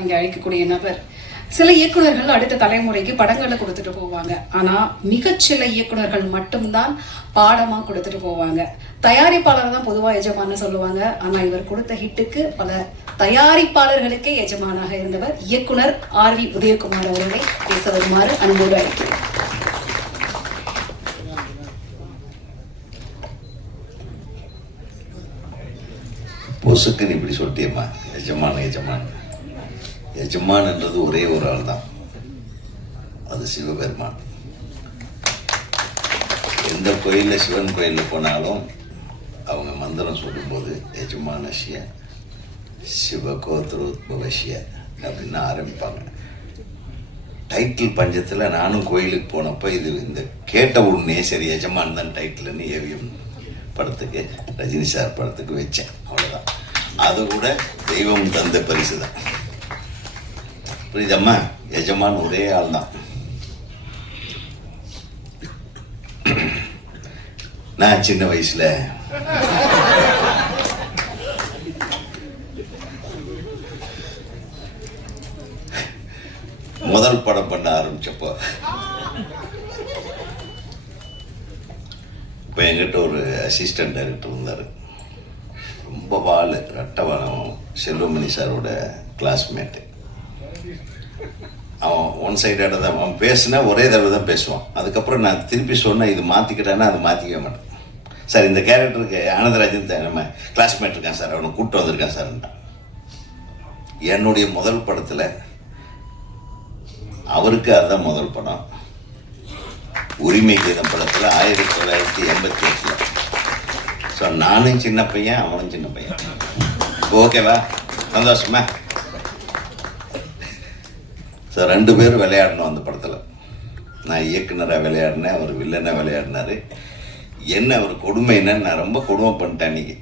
அங்கே அழைக்கக்கூடிய நபர். சில இயக்குனர்கள் அடுத்த தலைமுறைக்கு படங்களை கொடுத்துட்டு போவாங்க. ஆனா மிகச்சில இயக்குனர்கள் மட்டும்தான் பாடமா கொடுத்துட்டு போவாங்க. தயாரிப்பாளர் தான் பொதுவா எஜமான்னு சொல்லுவாங்க. ஆனா இவர் கொடுத்த ஹிட்டுக்கு பல தயாரிப்பாளர்களுக்கே எஜமானாக இருந்தவர் இயக்குனர் ஆர் வி உதயகுமார் அவர்களை பேச வருமாறு அன்போடு அழைக்கிறேன். பொசுக்குன்னு இப்படி சொல்லிட்டேம்மா. எஜமான எஜமான எஜமான்ன்றது ஒரே ஒரு ஆள் தான். அது சிவபெருமான். எந்த கோயிலில் சிவன் கோயிலில் போனாலும் அவங்க மந்திரம் சொல்லும்போது எஜமானசிய சிவகோத்ரோத்பவசிய அப்படின்னு ஆரம்பிப்பாங்க. டைட்டில் பஞ்சத்தில் நானும் கோயிலுக்கு போனப்போ இது இந்த கேட்ட உடனே சரி எஜமான் தான் டைட்டில்னு ஏவிஎம் படத்துக்கு ரஜினி சார் படத்துக்கு வச்சேன். அவ்வளோதான் அது கூட தெய்வம் தந்த பரிசு தான் புரியுதம்மா? எஜமான் ஒரே ஆள் தான் நான் சின்ன வயசுல முதல் படம் பண்ண ஆரம்பிச்சப்போ இப்போ என்கிட்ட ஒரு அசிஸ்டன்ட் டைரக்டர் இருந்தார். ரொம்ப வாழ் ரட்டவனம் செல்வமணி சாரோட கிளாஸ்மேட்டு அவன் ஒன் சைடாக தான் அவன் பேசுனா ஒரே தடவை தான் பேசுவான். அதுக்கப்புறம் நான் திருப்பி சொன்னேன் இது மாற்றிக்கிட்டேன்னா அது மாற்றிக்க மாட்டேன். சார் இந்த கேரக்டருக்கு ஆனந்தராஜன் நம்ம கிளாஸ்மேட் இருக்கான் சார். அவனை கூப்பிட்டு வந்திருக்கான் சார்ன்றான் என்னுடைய முதல் படத்தில் அவருக்கு அதுதான் முதல் படம். உரிமை கீதம் படத்தில் ஆயிரத்தி தொள்ளாயிரத்தி எண்பத்தி எட்டில் ஸோ நானும் சின்ன பையன் அவனும் சின்ன பையன். ஓகேவா? சந்தோஷமா? ஸோ ரெண்டு பேரும் விளையாடணும் அந்த படத்தில். நான் இயக்குனராக விளையாடினேன் அவர் வில்லனாக விளையாடினாரு. என்ன அவர் கொடுமை நான் ரொம்ப கொடுமை பண்ணிட்டேன் அன்றைக்கி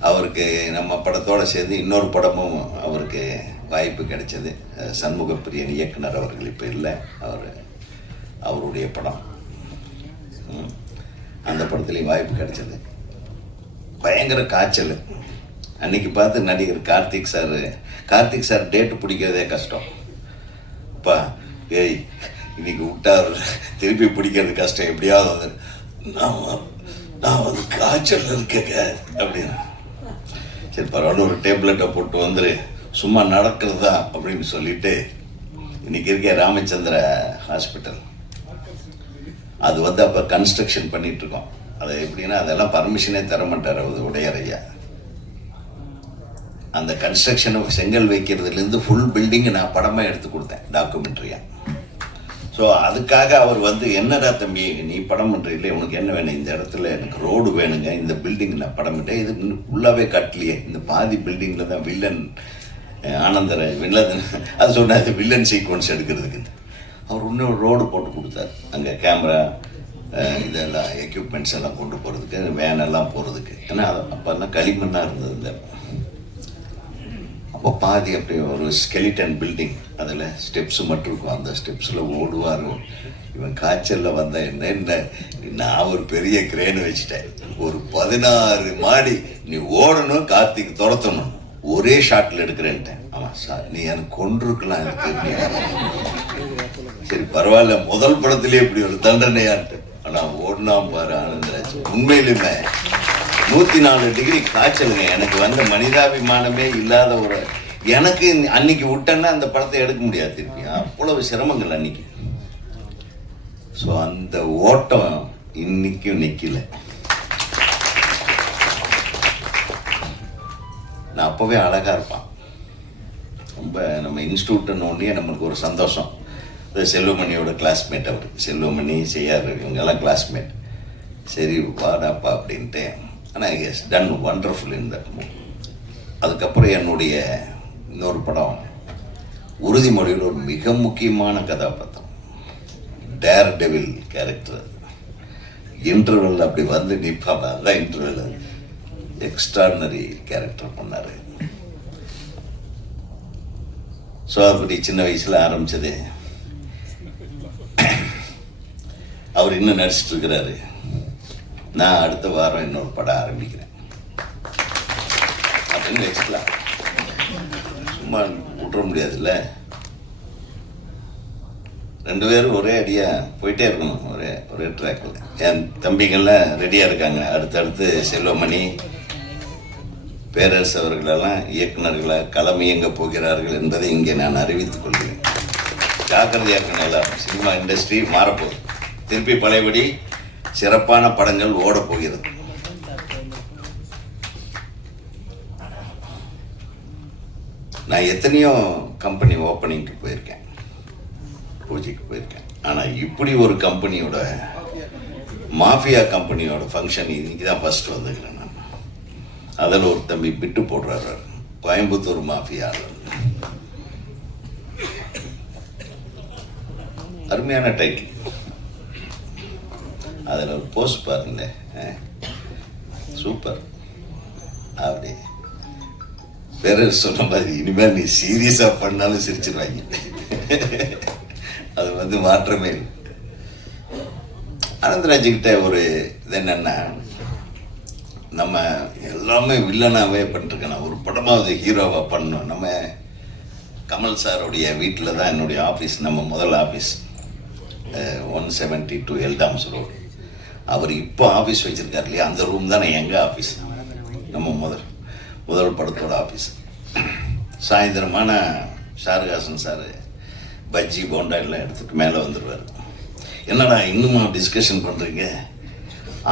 அவருக்கு நம்ம படத்தோடு சேர்ந்து இன்னொரு படமும் அவருக்கு வாய்ப்பு கிடைச்சது. சண்முகப்பிரியன் சண்முக பிரியன் இயக்குனர் அவர்கள் இப்போ இல்லை. அவர் அவருடைய படம். ம். அந்த படத்துலேயும் வாய்ப்பு கிடைச்சது. பயங்கர காய்ச்சல். அன்னைக்கு பார்த்து நடிகர் Karthik sir Karthik sir date பிடிக்கிறதே கஷ்டம். அப்பா ஏய் இன்னைக்கு விட்டா திருப்பி பிடிக்கிறது கஷ்டம். எப்படியாவது வந்து நான் நான் வந்து காய்ச்சல் இருக்கேங்க அப்படின்னு. சரி பரவாயில்ல ஒரு டேப்லெட்டை போட்டு வந்துரு. சும்மா நடக்கிறதா அப்படின்னு சொல்லிட்டு இன்னைக்கு இருக்க ராமச்சந்திர ஹாஸ்பிட்டல். அது வந்து அப்போ கன்ஸ்ட்ரக்ஷன் பண்ணிட்டு இருக்கோம். அது எப்படின்னா அதெல்லாம் பர்மிஷனே தர மாட்டார் அது உடையறையா அந்த கன்ஸ்ட்ரக்ஷனை செங்கல் வைக்கிறதுலேருந்து ஃபுல் பில்டிங்கை நான் படமாக எடுத்து கொடுத்தேன் டாக்குமெண்ட்ரியாக ஸோ அதுக்காக அவர் வந்து என்னடா தம்பி நீ படம் பண்ணுறீங்களே உனக்கு என்ன வேணும்? இந்த இடத்துல எனக்கு ரோடு வேணுங்க. இந்த பில்டிங் நான் படமிட்டேன் இது இன்னும் ஃபுல்லாகவே கட்டலையே. இந்த பாதி பில்டிங்கில் தான் வில்லன் ஆனந்தரை வில்லன் அது சொன்னார் வில்லன் சீக்வன்ஸ் எடுக்கிறதுக்கு. அவர் இன்னும் ரோடு போட்டு கொடுத்தாரு. அங்கே கேமரா இதெல்லாம் எக்யூப்மெண்ட்ஸ் எல்லாம் கொண்டு போகிறதுக்கு வேனெல்லாம் போகிறதுக்கு ஏன்னா அப்போல்லாம் களிமண்ணாக இருந்தது. இந்த அப்போ பாதி அப்படியே ஒரு ஸ்கெலிட்டன் பில்டிங் அதில் ஸ்டெப்ஸ் மட்டும் இருக்கும் அந்த ஸ்டெப்ஸில் ஓடுவார். இவன் காய்ச்சலில் வந்த என்ன என்ன? நான் ஒரு பெரிய கிரேன் வச்சுட்டேன். ஒரு பதினாறு மாடி. நீ ஓடணும் கார்த்திக் துரத்தணும். ஒரே ஷாட்டில் எடுக்கிறேன்ட்டேன். ஆமாம் சார் நீ எனக்கு கொண்டிருக்கலாம் எனக்கு சரி பரவாயில்ல. முதல் படத்துலேயே இப்படி ஒரு தண்டனையான்ட்டு. ஆனால் ஓடினாம் பாரு ஆனந்தராஜ். உண்மையிலுமே நூத்தி நாலு டிகிரி காய்ச்சலுங்க எனக்கு வந்த மனிதாபிமானமே இல்லாத ஒரு எனக்கு அன்னைக்கு விட்டேன்னா அந்த படத்தை எடுக்க முடியாது திருப்பி. அவ்வளவு சிரமங்கள் அன்னைக்கு. ஸோ அந்த ஓட்டம் இன்னைக்கும் நிக்கல. நான் அப்பவே அழகா இருப்பான். ரொம்ப நம்ம இன்ஸ்டியூட்னு ஒன்றே நம்மளுக்கு ஒரு சந்தோஷம். அது செல்வமணியோட கிளாஸ்மேட் அவர். செல்வமணி செய்யார் இவங்கெல்லாம் கிளாஸ்மேட் சரி வாடாப்பா அப்படின்ட்டு. ஆனால் yes done wonderful in that அதுக்கப்புறம் என்னுடைய இன்னொரு படம். உறுதிமொழியில் ஒரு மிக முக்கியமான கதாபாத்திரம். டேர் டெவில் கேரக்டர் இன்டர்வெல் அப்படி வந்து நிற்பாங்க அதுதான் இன்டர்வெல் எக்ஸ்ட்ராடினரி கேரக்டர் பண்ணார். ஸோ அப்படி சின்ன வயசில் ஆரம்பித்தது அவர் இன்னும் நடிச்சிட்டு இருக்கிறாரு. நான் அடுத்த வாரம் இன்னொரு படம் ஆரம்பிக்கிறேன். அப்படின்னு வச்சுக்கலாம். சும்மா விட்டுற முடியாதுல்ல. ரெண்டு பேரும் ஒரே அடியாக போயிட்டே இருக்கணும் ஒரே ஒரே ட்ராக்கில் என் தம்பிங்கள்லாம் ரெடியாக இருக்காங்க. அடுத்தடுத்து செல்வமணி பேரரசு அவர்களெல்லாம் இயக்குனர்களாக களம் இயங்க போகிறார்கள் என்பதை இங்கே நான் அறிவித்துக் கொள்கிறேன். ஜாக்கிரதையாக இருக்கணும் எல்லாரும். சினிமா இண்டஸ்ட்ரி மாறப்போகுது. திருப்பி பழையபடி சிறப்பான படங்கள் ஓட போகிறது. நான் எத்தனையோ கம்பெனி ஓப்பனிங்க்கு போயிருக்கேன். பூஜைக்கு போயிருக்கேன். ஆனால் இப்படி ஒரு கம்பெனியோட மாஃபியா கம்பெனியோட ஃபங்க்ஷன் இன்னைக்கு தான் ஃபர்ஸ்ட் வந்துக்கிறேன் நான். அதில் ஒரு தம்பி பிட்டு போடுறாரு கோயம்புத்தூர் மாஃபியா அருமையான டைட்டில் அதில் ஒரு போஸ்ட் பாருங்களேன் சூப்பர் அப்படி வேற சொன்ன மாதிரி இனிமேல் நீ சீரியஸாக பண்ணாலும் சிரிச்சிருவாங்க. அது வந்து மாற்றமே இல்லை. அனந்த்ராஜ்கிட்ட ஒரு இது என்னென்னா நம்ம எல்லாமே வில்லனாகவே பண்ணிருக்கேன் நான் ஒரு படமாவது ஹீரோவாக பண்ணணும். நம்ம கமல் சாருடைய வீட்டில் தான் என்னுடைய ஆஃபீஸ் நம்ம முதல் office one seventy two Eldams road அவர் இப்போ ஆஃபீஸ் வச்சிருக்காரு இல்லையா? அந்த ரூம் தானே எங்கள் ஆஃபீஸ் நம்ம முதல் முதல் படத்தோட ஆஃபீஸ் சாயந்தரமான ஷாருகாசன் சார் பஜ்ஜி போண்டா எல்லாம் எடுத்துட்டு மேலே வந்துடுவார் என்னடா இன்னுமா டிஸ்கஷன் பண்ணுறீங்க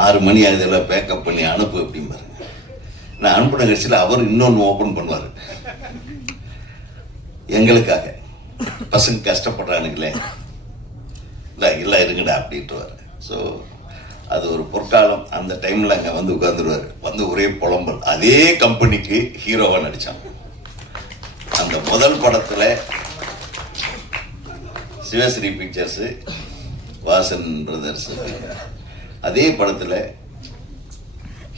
ஆறு மணி ஆகுதெல்லாம் பேக்கப் பண்ணி அனுப்பு அப்படிம்பாரு. நான் அனுப்பின கட்சியில் அவர் இன்னொன்று ஓப்பன் பண்ணுவார். எங்களுக்காக. பசங்க கஷ்டப்படுறானுங்களே. இல்லை இல்லை இருங்கடா அப்படின்ட்டுவார். ஸோ அது ஒரு பொற்காலம். அந்த டைமில் அங்கே வந்து உட்காந்துருவார் வந்து ஒரே புலம்பல். அதே கம்பெனிக்கு ஹீரோவாக நடித்தான் அந்த முதல் படத்தில் சிவஸ்ரீ பிக்சர்ஸு வாசன் பிரதர்ஸ் அதே படத்தில்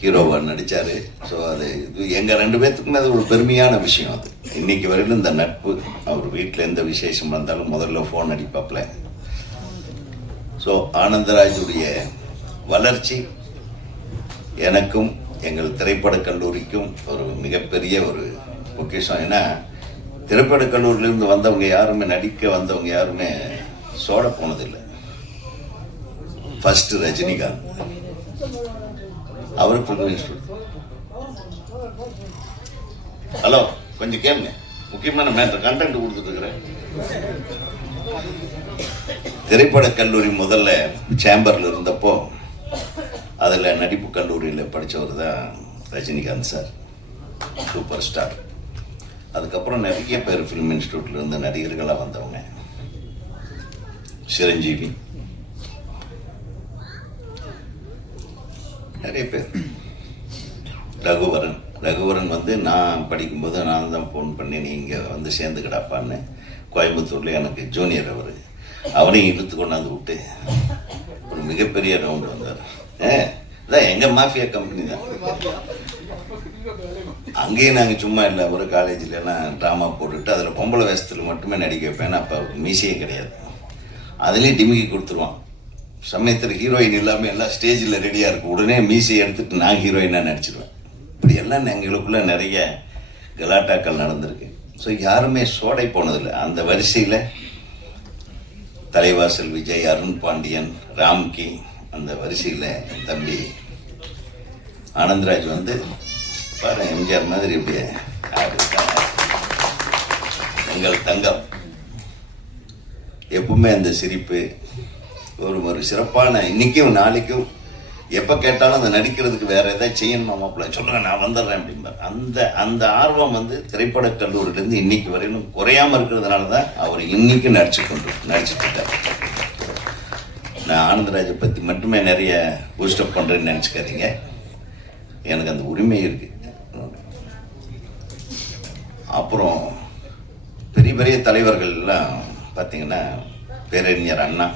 ஹீரோவாக நடித்தார் ஸோ அது இது எங்கள் ரெண்டு பேர்த்துக்குமே அது ஒரு பெருமையான விஷயம் அது. இன்னைக்கு வரையிலும் இந்த நட்பு அவர் வீட்டில் எந்த விசேஷம் வந்தாலும் முதல்ல ஃபோன் அடிப்பாப்ல. ஸோ ஆனந்தராஜுடைய வளர்ச்சி. எனக்கும் எங்கள் திரைப்படக் கல்லூரிக்கும் ஒரு மிகப்பெரிய ஒரு பொக்கிஷம். ஏன்னா திரைப்படக் கல்லூரியிலிருந்து வந்தவங்க யாருமே நடிக்க வந்தவங்க யாருமே சோட போனதில்லை. ஃபர்ஸ்ட் ரஜினிகாந்த். அவர் ஹலோ கொஞ்சம் கேளுங்க. முக்கியமான மேட்டர் கண்டென்ட் கொடுத்துட்ருக்குறேன். திரைப்படக் கல்லூரி முதல்ல சேம்பரில் இருந்தப்போ அதில் நடிப்பு கல்லூரியில் படித்தவர் தான் ரஜினிகாந்த் சார். Super star. அதுக்கப்புறம் நிறைய பேர் ஃபிலிம் இன்ஸ்டியூட்லேருந்து நடிகர்களாக வந்தவங்க. சிரஞ்சீவி. நிறைய பேர். ரகுவரன். ரகுவரன் வந்து நான் படிக்கும்போது நான் தான் ஃபோன் பண்ணி நீங்கள் வந்து சேர்ந்துக்கிடாப்பான்னு. கோயம்புத்தூரில் எனக்கு ஜூனியர் அவர். அவனையும் இழுத்து கொண்டாந்து விட்டு. ஒரு மிகப்பெரிய ரவுண்ட் வந்தார். ஏ இதான் எங்கள் மாஃபியா கம்பெனி தான். அங்கேயும் நாங்கள் சும்மா இல்லை ஒரு காலேஜில் எல்லாம் ட்ராமா போட்டுட்டு அதில் பொம்பளை வேஷத்தில் மட்டுமே நடிக்க வைப்பேன் அப்போ அவருக்கு மீசையே கிடையாது. அதுலேயும் டிமிக்கி கொடுத்துருவான். சமயத்தில் ஹீரோயின் இல்லாமல் எல்லாம் ஸ்டேஜில் ரெடியாக இருக்கும் உடனே மீசையை எடுத்துட்டு நான் ஹீரோயினாக நடிச்சிருவேன். இப்படி எல்லாம் எங்களுக்குள்ளே நிறைய கலாட்டாக்கள் நடந்திருக்கு. ஸோ யாருமே சோடை போனதில்லை. அந்த வரிசையில் தலைவாசல் விஜய் அருண் பாண்டியன் ராம்கி அந்த வரிசையில் என் தம்பி ஆனந்தராஜ் வந்து பாரு எம்ஜிஆர் மாதிரி இப்படி எங்கள் தங்கம். எப்பவுமே அந்த சிரிப்பு ஒரு ஒரு சிறப்பான இன்றைக்கும் நாளைக்கும் எப்போ கேட்டாலும் அந்த நடிக்கிறதுக்கு வேறு எதாவது செய்யணுமா மாப்பிள்ள? சொல்லுங்கள் நான் வந்துடுறேன் அப்படிம்பார். அந்த அந்த ஆர்வம் வந்து திரைப்படக் கல்லூரியிலேருந்து இன்னைக்கு வரையிலும் குறையாம இருக்கிறதுனால தான் அவர் இன்னைக்கு நடிச்சு கொண்டு நடிச்சுட்டு நான் ஆனந்தராஜை பற்றி மட்டுமே நிறைய பூஸ்டப் பண்ணுறேன்னு நினச்சிக்காதீங்க. எனக்கு அந்த உரிமை இருக்குது அப்புறம் பெரிய பெரிய தலைவர்கள் எல்லாம் பார்த்தீங்கன்னா பேரறிஞர் அண்ணா.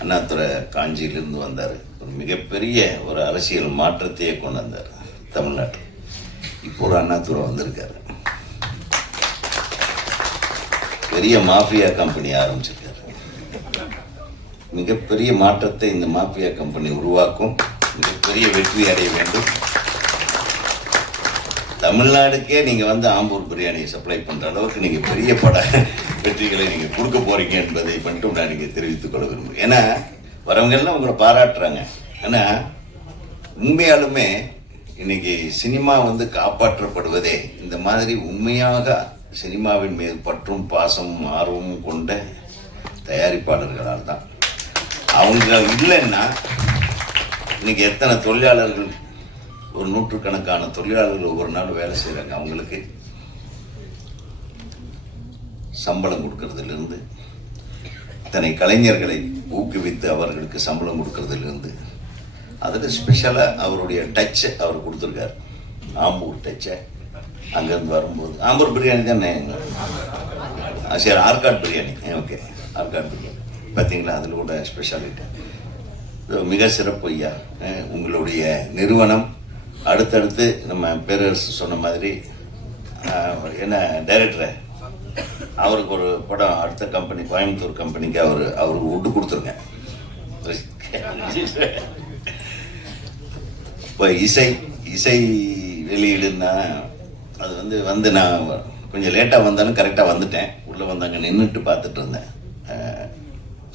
அண்ணாதுரை காஞ்சியிலிருந்து வந்தார். ஒரு மிகப்பெரிய ஒரு அரசியல் மாற்றத்தையே கொண்டு வந்தார் தமிழ்நாட்டில். இப்போ ஒரு அண்ணாதுரை வந்திருக்காரு. பெரிய மாஃபியா கம்பெனி ஆரம்பிச்சிருக்காரு மிகப்பெரிய மாற்றத்தை இந்த மாஃபியா கம்பெனி உருவாக்கும். மிகப்பெரிய வெற்றி அடைய வேண்டும். தமிழ்நாடுக்கே நீங்கள் வந்து ஆம்பூர் பிரியாணியை சப்ளை பண்ணுற அளவுக்கு நீங்கள் பெரிய பட வெற்றிகளை நீங்கள் கொடுக்க போகிறீங்க என்பதை மட்டும் நான் நீங்கள் தெரிவித்துக் கொள்ள விரும்புகிறேன். ஏன்னா வரவங்கெல்லாம் உங்களை பாராட்டுறாங்க. ஏன்னா உண்மையாலுமே இன்னைக்கு சினிமா வந்து காப்பாற்றப்படுவதே இந்த மாதிரி உண்மையாக சினிமாவின் மீது பற்றும் பாசமும் ஆர்வமும் கொண்ட தயாரிப்பாளர்களால் தான். அவங்க இல்லைன்னா இன்னைக்கு எத்தனை தொழிலாளர்கள் ஒரு நூற்றுக்கணக்கான தொழிலாளர்கள் ஒவ்வொரு நாள் வேலை செய்கிறாங்க அவங்களுக்கு சம்பளம் கொடுக்கறதுலேருந்து இத்தனை கலைஞர்களை ஊக்குவித்து அவர்களுக்கு சம்பளம் கொடுக்கறதுலேருந்து அதில் ஸ்பெஷலாக அவருடைய டச்சை அவர் கொடுத்துருக்காரு. ஆம்பூர் டச்சை அங்கேருந்து வரும்போது ஆம்பூர் பிரியாணி தானே? சரி ஆர்காட் பிரியாணி. ஓகே ஆர்காட் பிரியாணி. பார்த்தீங்களா அதில் கூட ஸ்பெஷாலிட்டி மிக சிறப்பு ஐயா. உங்களுடைய நிறுவனம். அடுத்தடுத்து நம்ம பேரரசு சொன்ன மாதிரி என்ன டைரக்டரை அவருக்கு ஒரு படம் அடுத்த கம்பெனி கோயம்புத்தூர் கம்பெனிக்கு அவர் அவருக்கு விட்டு கொடுத்துருங்க. இப்போ இசை இசை வெளியீடுன்னா அது வந்து வந்து நான் கொஞ்சம் லேட்டாக வந்தாலும் கரெக்டாக வந்துட்டேன். உள்ளே வந்தாங்க நின்றுட்டு பார்த்துட்டு இருந்தேன்.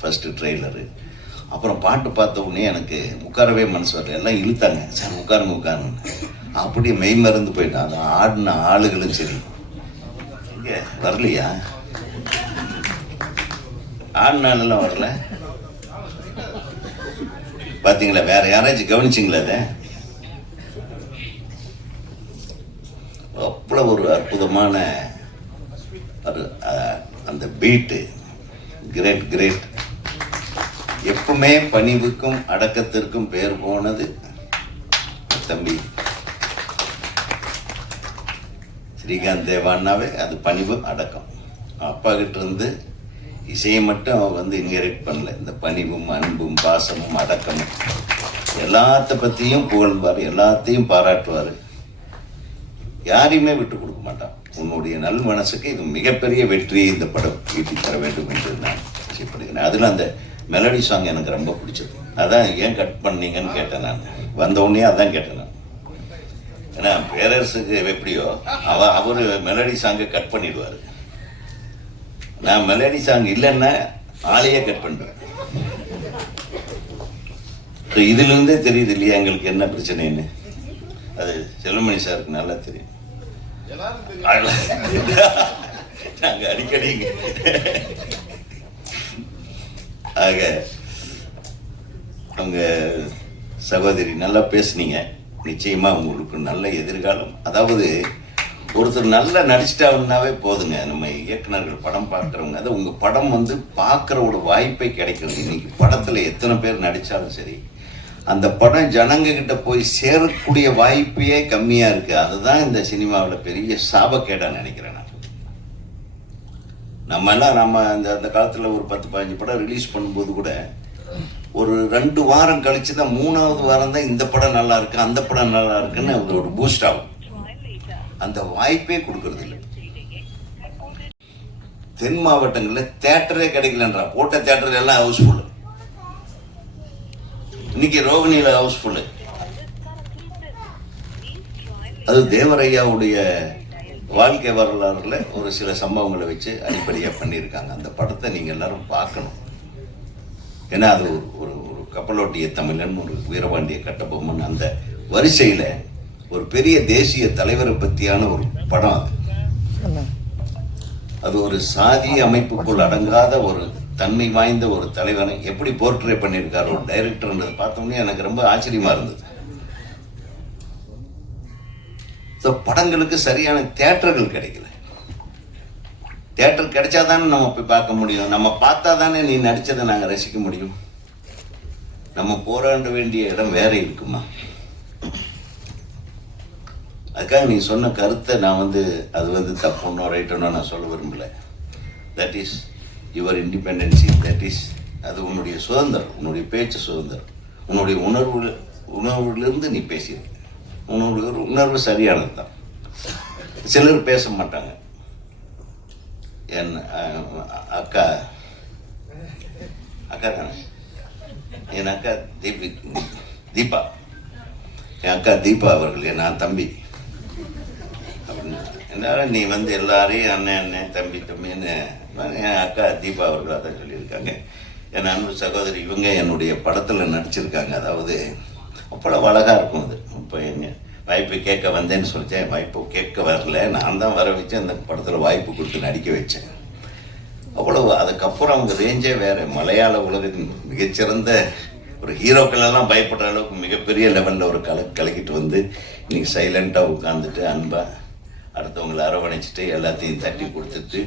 ஃபஸ்ட்டு ட்ரெய்லரு அப்புறம் பாட்டு பார்த்த உடனே எனக்கு உட்காரவே மனசு வரல. எல்லாம் இழுத்தாங்க. சார் உட்காருங்க உட்காருங்க. அப்படியே மெய் மறந்து போயிட்டான். அது ஆடின ஆளுகளும் சரி. இங்கே வரலையா? ஆடினாலெல்லாம் வரல. பார்த்தீங்களா வேற யாராச்சும் கவனிச்சிங்களா அதை? அவ்வளோ ஒரு அற்புதமான அந்த பீட்டு கிரேட் கிரேட் எப்பவுமே பணிவுக்கும் அடக்கத்திற்கும் பேர் போனது தம்பி. ஸ்ரீகாந்த் தேவான்னாவே அது பணிவு அடக்கம். அப்பா கிட்ட இருந்து இசையை மட்டும் அவர் வந்து இன்ஹெரிட் பண்ணல. இந்த பணிவும் அன்பும் பாசமும் அடக்கமும். எல்லாத்த பற்றியும் புகழ்வார் எல்லாத்தையும் பாராட்டுவார். யாரையுமே விட்டு கொடுக்க மாட்டான். உன்னுடைய நல் மனசுக்கு இது மிகப்பெரிய வெற்றியை இந்த படம் ஈட்டி தர வேண்டும் என்று நான் ஆசைப்படுகிறேன். அதில் அந்த மெலடி சாங் எனக்கு ரொம்ப பிடிச்சது. அதான் ஏன் கட் பண்ணீங்கன்னு கேட்டேன் நான். வந்த உடனே அதான் கேட்டேன் நான். ஏன்னா பேரரசுக்கு எப்படியோ அவ அவர் மெலடி சாங்கை கட் பண்ணிடுவார். நான் மெலடி சாங் இல்லைன்னா ஆளையே கட் பண்ணுவேன் So, இதிலிருந்தே தெரியுது இல்லையா எங்களுக்கு என்ன பிரச்சனைன்னு? அது செல்வமணி சாருக்கு நல்லா தெரியும். நாங்க அடிக்கடி ஆக அவங்க சகோதரி நல்லா பேசுனீங்க. நிச்சயமா உங்களுக்கு நல்ல எதிர்காலம். அதாவது ஒருத்தர் நல்லா நடிச்சிட்டாங்கன்னாவே போதுங்க. நம்ம இயக்குனர்கள் படம் பார்க்குறவங்க. அது உங்கள் படம் வந்து பார்க்குற ஒரு வாய்ப்பை கிடைக்கிறது இன்னைக்கு படத்தில் எத்தனை பேர் நடித்தாலும் சரி அந்த படம் ஜனங்கக்கிட்ட போய் சேரக்கூடிய வாய்ப்பே கம்மியாக இருக்குது அதுதான் இந்த சினிமாவில் பெரிய சாபக்கேடா நினைக்கிறேன் நான். நம்ம எல்லாம் நம்ம அந்த அந்த காலத்தில் ஒரு பத்து பதினஞ்சு படம் ரிலீஸ் பண்ணும்போது கூட ஒரு ரெண்டு வாரம் கழிச்சு தான் மூணாவது வாரம் தான் இந்த படம் நல்லா இருக்கு அந்த படம் நல்லா இருக்குன்னு அது ஒரு பூஸ்ட் ஆகும். அந்த வாய்ப்பே கொடுக்கறது இல்லை தென் மாவட்டங்களில் தேட்டரே கிடைக்கலன்றா போட்ட தேட்டர் எல்லாம் ஹவுஸ்ஃபுல் இன்னைக்கு ரோகிணியில் ஹவுஸ்ஃபுல் அது தேவரையாவுடைய வாழ்க்கை வரலாறுல ஒரு சில சம்பவங்களை வச்சு அடிப்படையாக பண்ணியிருக்காங்க. அந்த படத்தை நீங்கள் எல்லாரும் பார்க்கணும். ஏன்னா அது ஒரு ஒரு ஒரு கப்பலோட்டிய தமிழன் ஒரு வீரபாண்டிய கட்டபொம்மன் அந்த வரிசையில் ஒரு பெரிய தேசிய தலைவரை பற்றியான ஒரு படம் அது. அது ஒரு சாதி அமைப்புக்குள் அடங்காத ஒரு தன்மை வாய்ந்த ஒரு தலைவனை எப்படி போர்ட்ரே பண்ணியிருக்காரு ஒரு டைரக்டர்ன்றதை பார்த்தோம்னே எனக்கு ரொம்ப ஆச்சரியமா இருந்தது. ஸோ படங்களுக்கு சரியான தேட்டர்கள் கிடைக்கல. தேட்டர் கிடைச்சா தானே நம்ம போய் பார்க்க முடியும். நம்ம பார்த்தா தானே நீ நடித்ததை நாங்கள் ரசிக்க முடியும். நம்ம போராட வேண்டிய இடம் வேற இருக்குமா? அதுக்காக நீ சொன்ன கருத்தை நான் வந்து அது வந்து தப்புன்னோ ரைட்டனோ நான் சொல்ல விரும்பல. That is your independency that is அது உன்னுடைய சுதந்திரம். உன்னுடைய பேச்சு சுதந்திரம். உன்னுடைய உணர்வு உணர்வுலேருந்து நீ பேசியிருக்க உன்னுடைய உணர்வு சரியானது தான் சிலர் பேச மாட்டாங்க. என் அக்கா அக்கா தானே? என் அக்கா தீபி தீபா. என் அக்கா தீபா அவர்கள் என் நான் தம்பி. அப்படின்னு. என்னால் நீ வந்து எல்லாரையும் அண்ணன் அண்ணன் தம்பி தம்பின்னு என் அக்கா தீபா அவர்கள் அதை சொல்லியிருக்காங்க. என் அன்பு சகோதரி இவங்க என்னுடைய படத்தில் நடிச்சிருக்காங்க. அதாவது அவ்வளவு அழகாக இருக்கும் அது. இப்போ என்ன வாய்ப்பு கேட்க வந்தேன்னு சொல்லிச்சேன் வாய்ப்பு கேட்க வரல. நான் தான் வர வச்சு அந்த படத்தில் வாய்ப்பு கொடுத்து நடிக்க வச்சேன். அவ்வளவு அதுக்கப்புறம் அவங்க ரேஞ்சே வேறு. மலையாள உலகத்தின் மிகச்சிறந்த ஒரு ஹீரோக்களெல்லாம் பயப்படுற அளவுக்கு மிகப்பெரிய லெவலில் ஒரு கல கலக்கிட்டு வந்து இன்றைக்கி சைலண்ட்டாக உட்காந்துட்டு அன்பாக அடுத்தவங்களை அரவணைச்சிட்டு எல்லாத்தையும் தட்டி கொடுத்துட்டு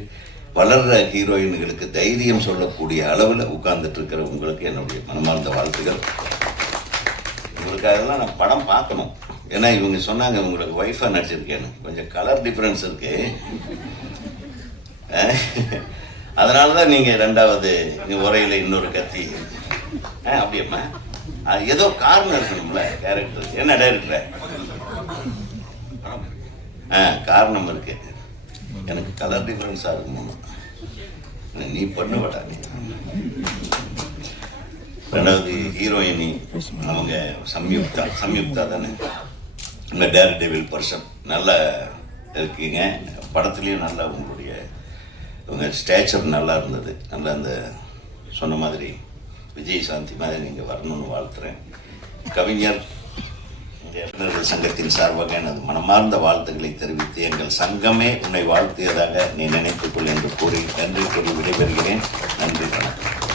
வளர்கிற ஹீரோயின்களுக்கு தைரியம் சொல்லக்கூடிய அளவில் உட்கார்ந்துட்டு இருக்கிற உங்களுக்கு என்னுடைய மனமார்ந்த வாழ்த்துக்கள் இவங்களுக்காகலாம் நான் படம் பார்க்கணும். ஏன்னா இவங்க சொன்னாங்க உங்களுக்கு ஒய்ஃபாக நடிச்சிருக்கேன்னு. கொஞ்சம் கலர் டிஃப்ரென்ஸ் இருக்கு. அதனால தான் நீங்கள் ரெண்டாவது உரையில் இன்னொரு கத்தி. ஆ அப்படியம்மா. அது ஏதோ காரணம் இருக்கணும்ல கேரக்டர் என்ன டைரக்டர் ஆ காரணம் இருக்கு. எனக்கு கலர் டிஃப்ரென்ஸாக இருக்கணும் நீ பண்ண நீ. ரெண்டாவது ஹீரோயினி அவங்க சம்யுக்தா சம்யுக்தா தானே? இந்த டேர் டெவில் பர்சன் நல்லா இருக்கீங்க. படத்துலேயும் நல்லா உங்களுடைய உங்கள் ஸ்டேச்சர் நல்லா இருந்தது. நல்லா அந்த சொன்ன மாதிரி விஜய் சாந்தி மாதிரி நீங்கள் வரணும்னு வாழ்த்துறேன். கவிஞர் இளைஞர்கள் சங்கத்தின் சார்பாக எனது மனமார்ந்த வாழ்த்துக்களை தெரிவித்து எங்கள் சங்கமே உன்னை வாழ்த்தியதாக நீ நினைத்துக்கொள் என்று கூறி நன்றி கூறி விடைபெறுகிறேன். நன்றி வணக்கம்.